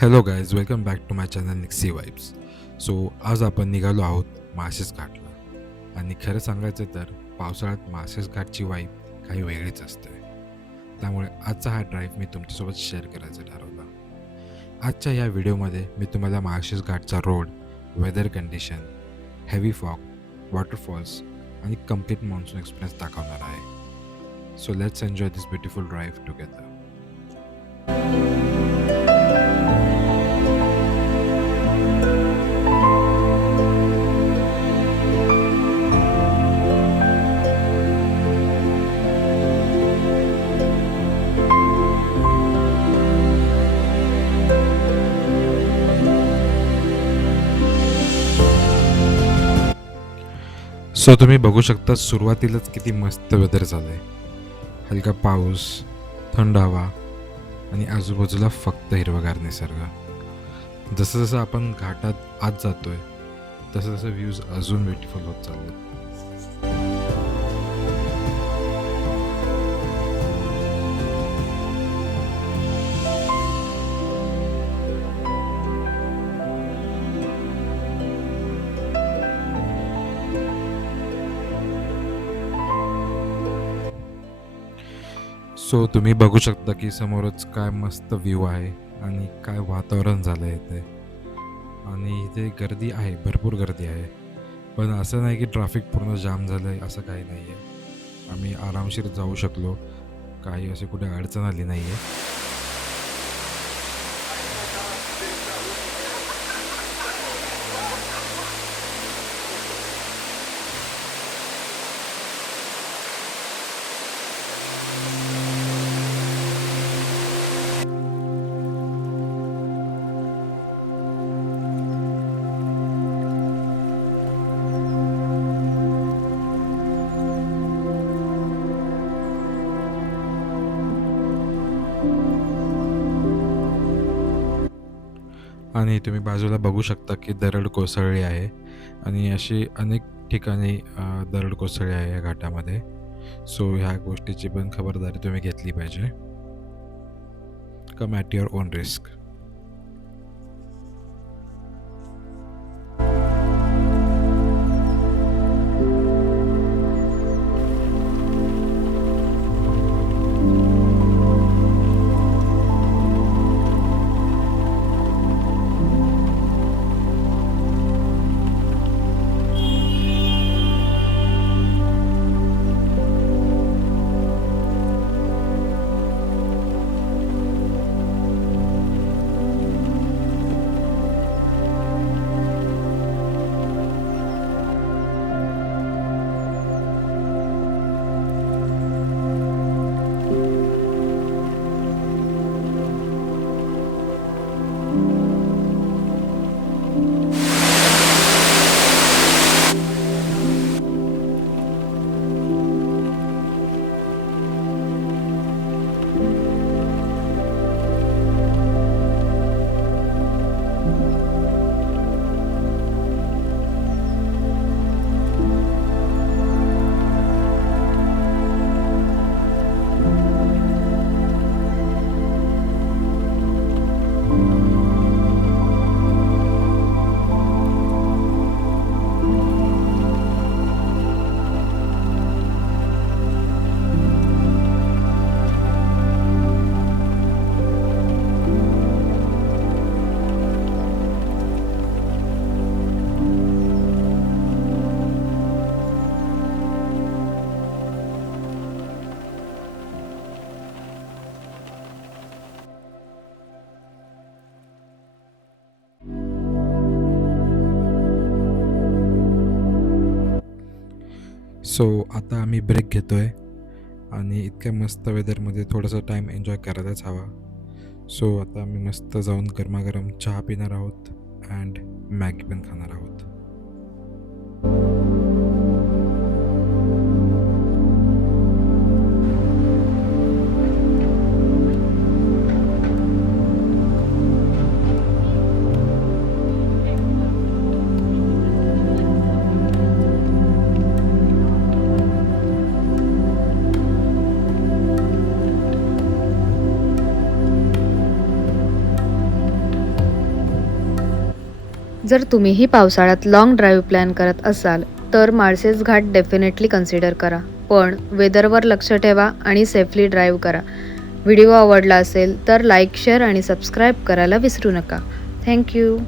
Hello guys, welcome back to my channel Nixie vibes. So आज आपण निघालो आहोत माळशेज घाटला. आणि खरं सांगायचं तर पावसाळ्यात माळशेज घाटची वाईब काही वेगळीच असते. त्यामुळे आजचा हा ड्राईव्ह मी तुमच्यासोबत शेअर करायचा ठरवला. आजच्या या व्हिडिओमध्ये मी तुम्हाला माळशेज घाटचा road, weather condition, heavy fog, waterfalls आणि कम्प्लीट मान्सून एक्सपिरियन्स दाखवणार आहे. So let's enjoy this beautiful drive together. So तुम्ही बघू शकता सुरुवातीलाच किती मस्त वेदर झालं आहे. हलका पाऊस, थंड हवा आणि आजूबाजूला फक्त हिरवगार निसर्ग. जसं जसं आपण घाटात आत जातोय तसं तसं व्ह्यूज अजून ब्युटिफुल होत चालले. सो तुम्ही बघू शकता की समोरच काय मस्त व्ह्यू आहे आणि काय वातावरण झालं आहे इथे. आणि इथे गर्दी आहे, भरपूर गर्दी आहे. पण असं नाही की ट्रॅफिक पूर्ण जाम झालं आहे, असं काही नाही आहे. आम्ही आरामशीर जाऊ शकलो, काही अशी कुठे अडचण आली नाही आहे. आणि तुम्ही बाजूला बघू शकता की दरड कोसळली आहे आणि अशी अनेक ठिकाणी दरड कोसळली आहे या घाटामध्ये. सो ह्या गोष्टीची पण खबरदारी तुम्ही घेतली पाहिजे. Come at your on risk. So आता आम्ही ब्रेक घेतो आहे आणि इतक्या मस्त वेदरमध्ये थोडासा टाईम एन्जॉय करायलाच हवा. सो आता आम्ही मस्त जाऊन गरमागरम चहा पिणार आहोत अँड मॅगी पण खाणार आहोत. जर तुम्हीही पावसाळ्यात लाँग ड्राईव्ह प्लॅन करत असाल तर माळशेज घाट डेफिनेटली कन्सिडर करा. पण वेदरवर लक्ष ठेवा आणि सेफली ड्राईव्ह करा. व्हिडिओ आवडला असेल तर लाईक, शेअर आणि सबस्क्राईब करायला विसरू नका. थँक्यू.